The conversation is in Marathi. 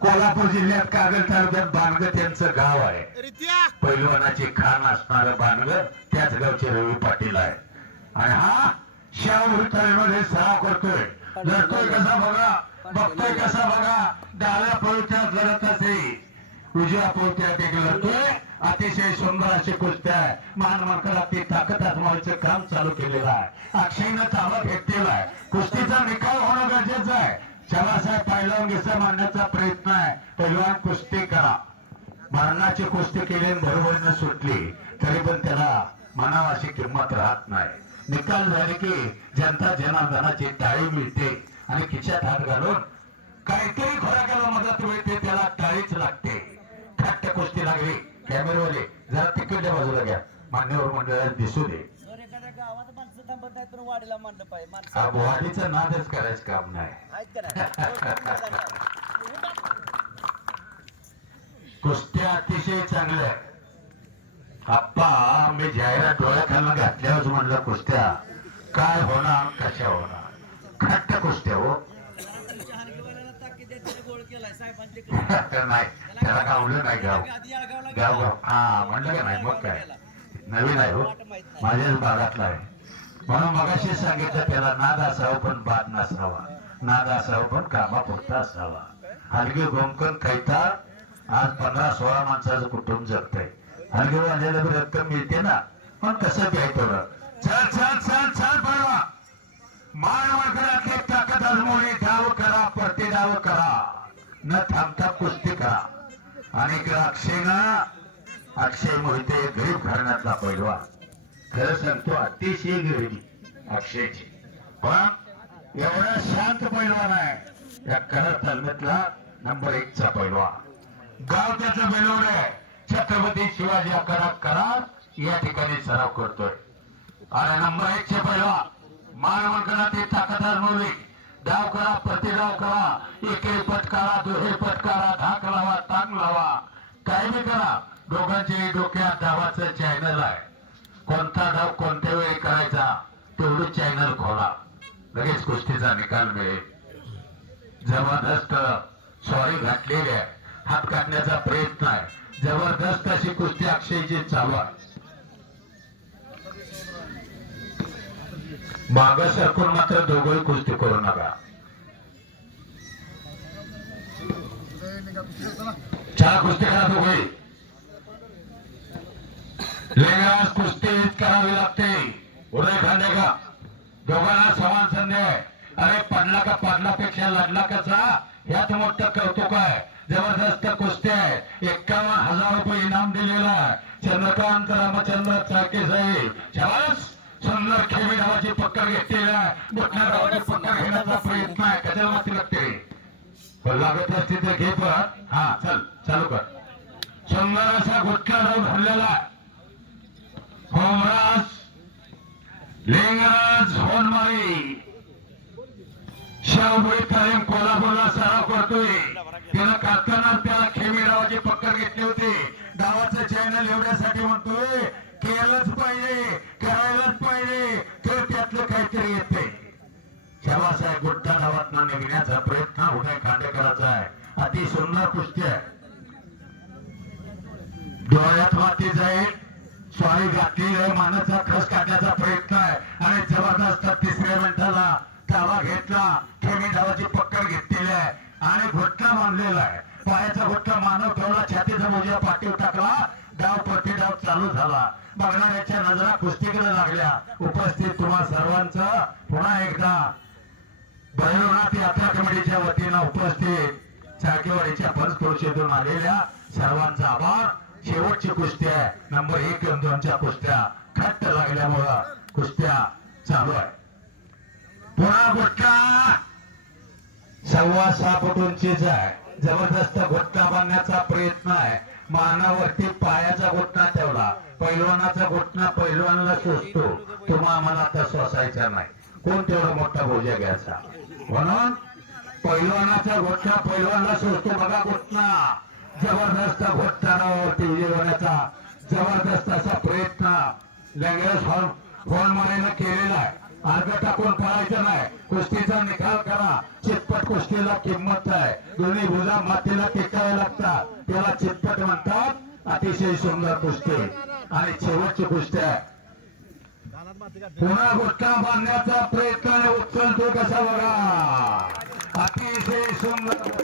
कोल्हापूर जिल्ह्यात कागल तालुक्यात बाणगत यांचं गाव आहे. पैलवानाची खान असणारं बाणगत त्याच गावचे रवी पाटील आहे. आणि हा तळेमध्ये सराव करतोय. लढतोय कसा बघा? बघतोय कसा बघा? डाव्या पळत्यात लढत असे. उजव्या पळत्यात एक लढतोय. अतिशय सुंदर अशी कुस्त्या आहे. मान मार्काला ती ताकद आजमावायचं काम चालू केलेलं आहे. अक्षयनं ताबा घेतलेला आहे. कुस्तीचा निकाल होणं गरजेचं आहे. चलासाहेब पहिलवान घेसा मांडण्याचा प्रयत्न आहे. पहिलवान कुस्ती करा. मरणाची कुस्ती केली आणि सुटली तरी पण त्याला मनाव अशी किंमत राहत नाही. निकाल झाले की जनता जनार्दनाची टाळी मिळते आणि खिशात हात घालून काहीतरी खोराकाला मदत मिळते त्याला टाळीच लागते. थट्ट कुस्ती लागली. कॅमेरावाले जरा तिकडच्या बाजूला घ्या. मान्यवर मंडळाला दिसू दे. गावात माणसं थांबत नाही तर वाडीला मानलं पाहिजे. माणसं वाढीचा नादच करायचं काम नाही. आहेत का नाही कुस्त्या अतिशय चांगल्या. आप्पा मी जाहिरात डोळ्याखालनं घातल्यावर म्हणलं कुस्त्या. काय होणार कशा होणार? खट्ट कुस्त्या हो. तुमच्या हलगीवाल्याला ताकीद आहे, त्याने गोळ केलाय साहेबांचे नाही त्याला गावलं नाही गाव. गाव. गाव. हा म्हणलं का नाही मग काय? नवीन आहे हो. माझ्याच भागातला आहे. म्हणून मगाशी सांगितलं त्याला नाद असावं पण बाद नसावा. नाद असावं पण कामापुरता असावा. हलगी गोमकन खायता आज पंधरा सोळा माणसाचं कुटुंब जगतंय. हलगी वाजायला रक्कम मिळते ना? पण कसं द्यायचं चल चल चल चल बळवा मान वाकडातले ताकद अजमोळी धाव करा प्रति धाव करा. न थांबता कुस्ती करा. आणि इकडे अक्षय मोहिते गरीब घराण्यातला पैलवा खरं सांगतो अतिशय गरिबी अक्षयची. पण एवढा शांत पैलवान आहे. या करत तालुक्यातला नंबर एकचा पैलवा गाव त्याचं बेलोड आहे. छत्रपती शिवाजी अकरा करा या ठिकाणी सराव करतोय. आणि नंबर एकचे पैलवा मान करा ती ताकदार आजमवली डाव करा प्रतिडाव करा जे डोक्यात धावाचं चॅनल आहे. कोणता धाव कोणत्या वेळी करायचा तेवढं चॅनल खोला. लगेच कुस्तीचा निकाल मिळेल. जबरदस्त सॉरी घातलेली आहे. हात काढण्याचा प्रयत्न आहे. जबरदस्त अशी कुस्ती अक्षयची चालू आहे. माग सरकून मात्र दोघंही कुस्ती करू नका. चार कुस्ती करा दोघंही. लेंगराज कुस्ती करावी लागते. उदय खांदे का? दोघांना समान संधी आहे. अरे पडला का पडल्यापेक्षा लढला कसा? ह्यात मोठं कौतुक आहे. जबरदस्त कुस्ती आहे. एक्कावन्न हजार रुपये इनाम दिलेलं आहे. चंद्रकांत रामचंद्र चाके साहेब शाबास! सुंदर खेळी नावाची पक्कर घेतलेली आहे. मोठ्या गावाची पक्कर घेण्याचा प्रयत्न आहे. कशाला माती लागते? पण लागत असते तर घे पण. हा चल चालू कर. सुंदर असा गुटखा जाऊन हरलेला आहे. होमराज लिंगराज होनमारी शाहूबाई कायम कोल्हापूरला सराव करतोय. त्याला काढताना त्याला खेमी डावाची पक्कर घेतली होती. डावाचं चॅनल एवढ्यासाठी म्हणतोय केलंच पाहिजे करायलाच पाहिजे तर त्यातलं काहीतरी येते शाबासाहेब गुट्टा डावात निघण्याचा प्रयत्न उदय खांडेकराचा आहे. अति सुंदर कुस्ती आहे डोळ्यात माती जाईल. स्वारी घातलेली आहे खस काढण्याचा प्रयत्न आहे. आणि जबरदस्त तिसऱ्या मिनिटाला धावा घेतला. ठेवी धावाची पक्कड घेतलेली आहे. आणि घोटला बांधलेला आहे. पायाचा घोटला मानव ठेवला छातीचा मोजा पाठीव टाकला. डाव प्रति डाव चालू झाला. बघणाऱ्याच्या नजरा कुस्तीकडे लागल्या. उपस्थित तुम्हा सर्वांचं पुन्हा एकदा भैरवनाथ यात्रा कमिटीच्या वतीनं उपस्थित साखळवाडीच्या फर्स्ट परिषदेतून आलेल्या सर्वांचा आभार. शेवटची कुस्ती आहे नंबर एक दोनच्या कुस्त्या खट्ट लागल्यामुळं कुस्त्या चालू आहे. पुन्हा गुटका सव्वा सहा फूट आहे. जबरदस्त गुटका बांधण्याचा प्रयत्न आहे. मानावरती पायाचा घोटणा ठेवला. पैलवानाचा घोटणा पैलवानाला सोसतो तुम्हा आम्हाला आता सोसायचा नाही. कोण तेवढा मोठा भोजा घ्यायचा? म्हणून पैलवानाचा घोटणा पैलवानला सोसतो बघा घोटणा जबरदस्त घोटणावरती विजय होण्याचा जबरदस्त असा प्रयत्न लँग्वेज हॉल हॉल मारेनं केलेला आहे. अर्ध टाकून पळायचं नाही. कुस्तीचा निकाल करा. चितपट कुस्तीला किंमत आहे. दोन्ही भुजा मातीला टेकावे लागतात. त्याला चितपट म्हणतात. अतिशय सुंदर कुस्ती. आणि शेवटची कुस्ती आहे. पुन्हा गुटखा बांधण्याचा प्रयत्न उचलतो कसा बघा? अतिशय सुंदर